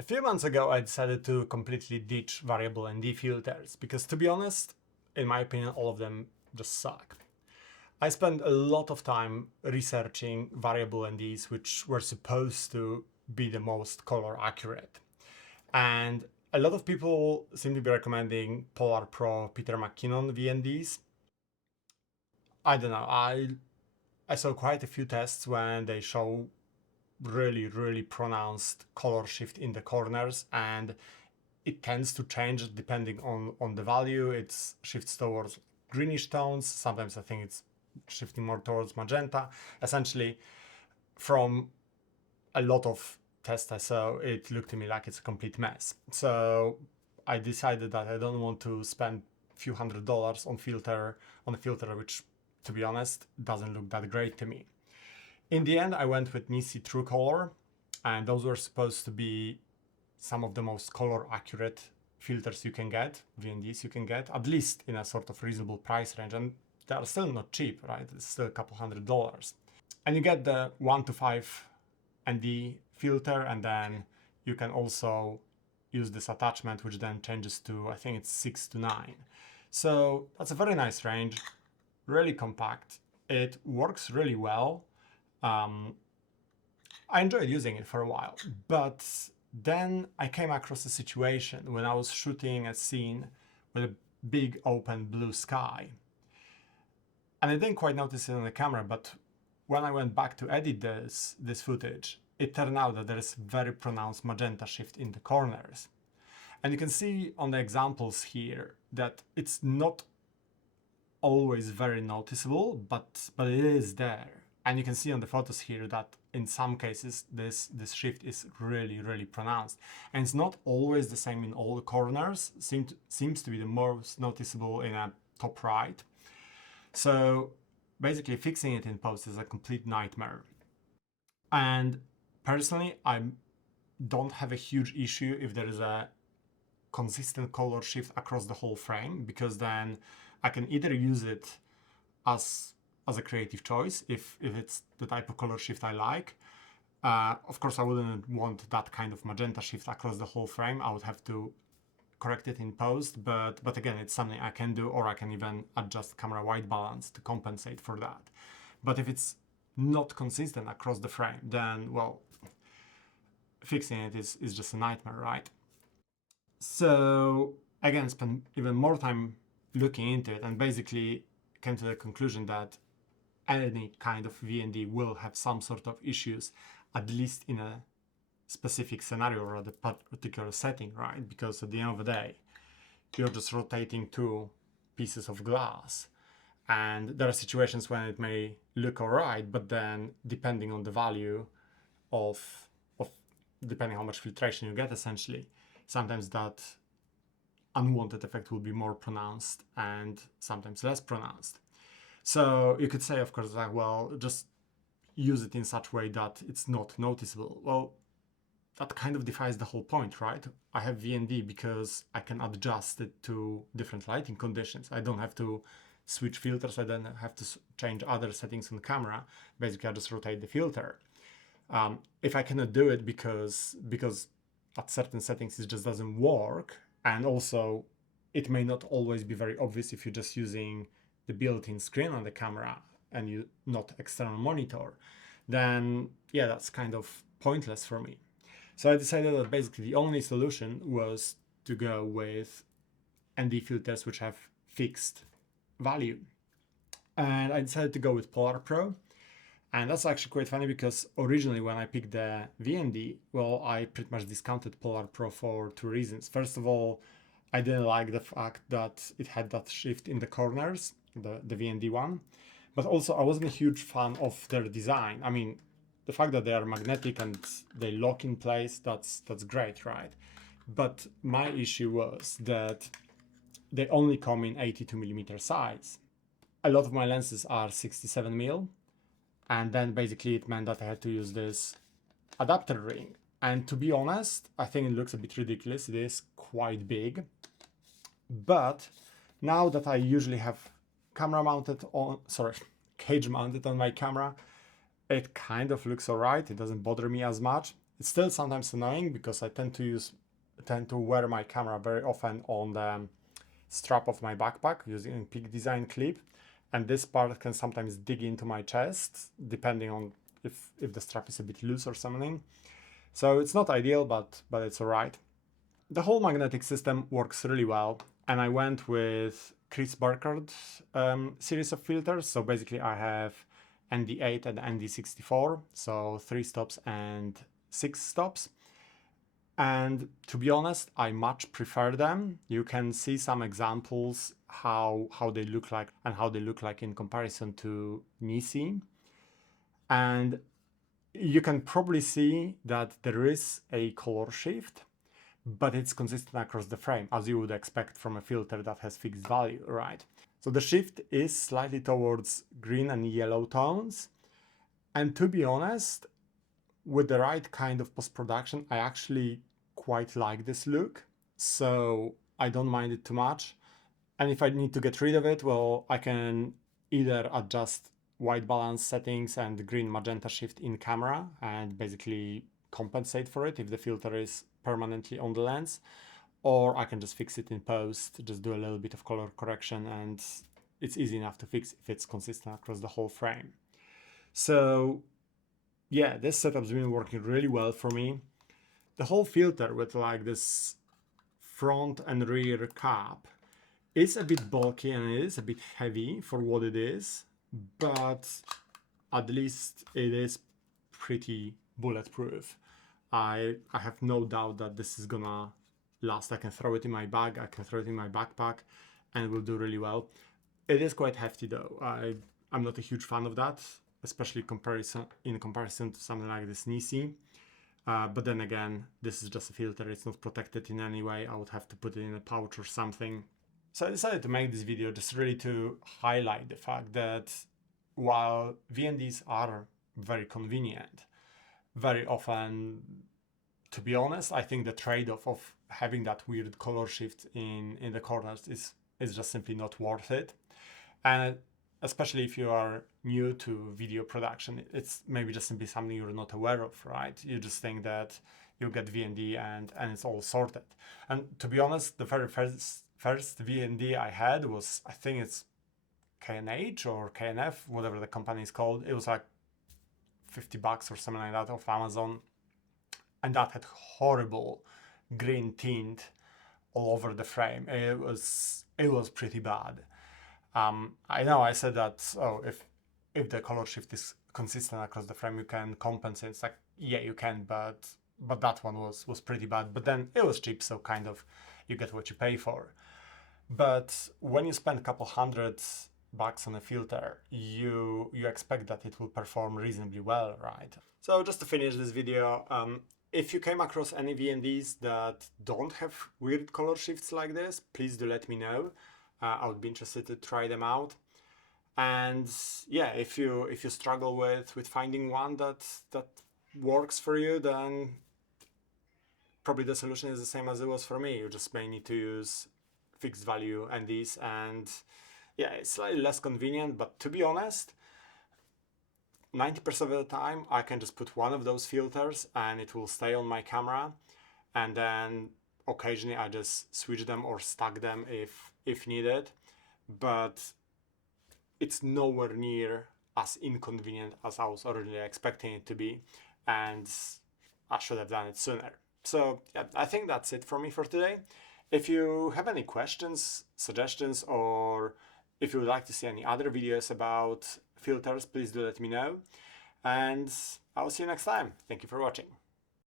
A few months ago, I decided to completely ditch variable ND filters because, to be honest, in my opinion, all of them just suck. I spent a lot of time researching variable NDs which were supposed to be the most color accurate. And a lot of people seem to be recommending Polar Pro Peter McKinnon VNDs. I don't know, I saw quite a few tests when they show really pronounced color shift in the corners, and it tends to change depending on the value. It shifts towards greenish tones. Sometimes I think it's shifting more towards magenta. Essentially, from a lot of tests I saw, it looked to me like it's a complete mess. So I decided that I don't want to spend a few $100s on a filter which, to be honest, doesn't look that great to me. In the end, I went with NiSi True Color, and those were supposed to be some of the most color accurate filters you can get, VNDs you can get, at least in a sort of reasonable price range. And they are still not cheap, right? It's still a couple $100s. And you get the 1 to 5 ND filter, and then you can also use this attachment, which then changes to, I think it's 6 to 9. So that's a very nice range, really compact. It works really well. I enjoyed using it for a while, but then I came across a situation when I was shooting a scene with a big open blue sky. And I didn't quite notice it on the camera, but when I went back to edit this footage, it turned out that there is very pronounced magenta shift in the corners. And you can see on the examples here that it's not always very noticeable, but it is there. And you can see on the photos here that in some cases this shift is really pronounced. And it's not always the same in all the corners. Seems to be the most noticeable in a top right. So basically fixing it in post is a complete nightmare. And personally, I don't have a huge issue if there is a consistent color shift across the whole frame, because then I can either use it as a creative choice if it's the type of color shift I like. Of course, I wouldn't want that kind of magenta shift across the whole frame. I would have to correct it in post, but again, it's something I can do, or I can even adjust camera white balance to compensate for that. But if it's not consistent across the frame, then, well, fixing it is just a nightmare, right? So again, spent even more time looking into it and basically came to the conclusion that any kind of VND will have some sort of issues, at least in a specific scenario or a particular setting, right? Because at the end of the day, you're just rotating two pieces of glass. And there are situations when it may look all right, but then depending on the value of depending how much filtration you get, essentially, sometimes that unwanted effect will be more pronounced and sometimes less pronounced. So you could say, of course, like, well, just use it in such a way that it's not noticeable. Well, that kind of defies the whole point, right? I have VND because I can adjust it to different lighting conditions. I don't have to switch filters. I don't have to change other settings on the camera. Basically, I just rotate the filter. If I cannot do it because at certain settings it just doesn't work, and also it may not always be very obvious if you're just using the built-in screen on the camera and you not external monitor, then yeah, that's kind of pointless for me. So I decided that basically the only solution was to go with ND filters which have fixed value. And I decided to go with Polar Pro. And that's actually quite funny because originally when I picked the VND, well, I pretty much discounted Polar Pro for two reasons. First of all, I didn't like the fact that it had that shift in the corners, the VND one. But also I wasn't a huge fan of their design. I mean, the fact that they are magnetic and they lock in place, that's great, right? But my issue was that they only come in 82mm size. A lot of my lenses are 67mm. And then basically it meant that I had to use this adapter ring. And to be honest, I think it looks a bit ridiculous. It is quite big. But now that I usually have cage mounted on my camera, it kind of looks all right. It doesn't bother me as much. It's still sometimes annoying because I tend to wear my camera very often on the strap of my backpack using Peak Design clip, and this part can sometimes dig into my chest depending on if the strap is a bit loose or something. So it's not ideal, but it's alright. The whole magnetic system works really well, and I went with Chris Burkard's series of filters. So basically I have ND8 and ND64, so 3 stops and 6 stops. And to be honest, I much prefer them. You can see some examples how they look like and how they look like in comparison to NiSi. And you can probably see that there is a color shift, but it's consistent across the frame, as you would expect from a filter that has fixed value, right? So the shift is slightly towards green and yellow tones. And to be honest, with the right kind of post-production, I actually quite like this look. So I don't mind it too much. And if I need to get rid of it, well, I can either adjust white balance settings and green magenta shift in camera and basically compensate for it if the filter is permanently on the lens, or I can just fix it in post, just do a little bit of color correction, and it's easy enough to fix if it's consistent across the whole frame. So yeah, this setup's been working really well for me. The whole filter with like this front and rear cap is a bit bulky and it is a bit heavy for what it is, but at least it is pretty bulletproof. I have no doubt that this is gonna last. I can throw it in my bag, I can throw it in my backpack, and it will do really well. It is quite hefty though. I'm not a huge fan of that, especially in comparison to something like this NiSi. But then again, this is just a filter, it's not protected in any way. I would have to put it in a pouch or something. So I decided to make this video just really to highlight the fact that while VNDs are very convenient, very often, to be honest, I think the trade-off of having that weird color shift in the corners is just simply not worth it. And especially if you are new to video production, it's maybe just simply something you're not aware of, right? You just think that you get VND and it's all sorted. And to be honest, the very first VND I had was, I think it's KNH or KNF, whatever the company is called. It was like $50 or something like that off Amazon. And that had horrible green tint all over the frame. It was pretty bad. I know I said that, oh, if the color shift is consistent across the frame, you can compensate. It's like, yeah, you can, but that one was pretty bad. But then it was cheap, so kind of you get what you pay for. But when you spend a couple $100 on a filter, you expect that it will perform reasonably well, right? So just to finish this video, if you came across any VNDs that don't have weird color shifts like this, please do let me know. I would be interested to try them out. And yeah, if you struggle with finding one that works for you, then probably the solution is the same as it was for me. You just may need to use fixed value NDs, and yeah, it's slightly less convenient, but to be honest, 90% of the time I can just put one of those filters and it will stay on my camera, and then occasionally I just switch them or stack them if needed, but it's nowhere near as inconvenient as I was originally expecting it to be, and I should have done it sooner. So yeah, I think that's it for me for today. If you have any questions, suggestions, or if you would like to see any other videos about filters, please do let me know, and I'll see you next time. Thank you for watching.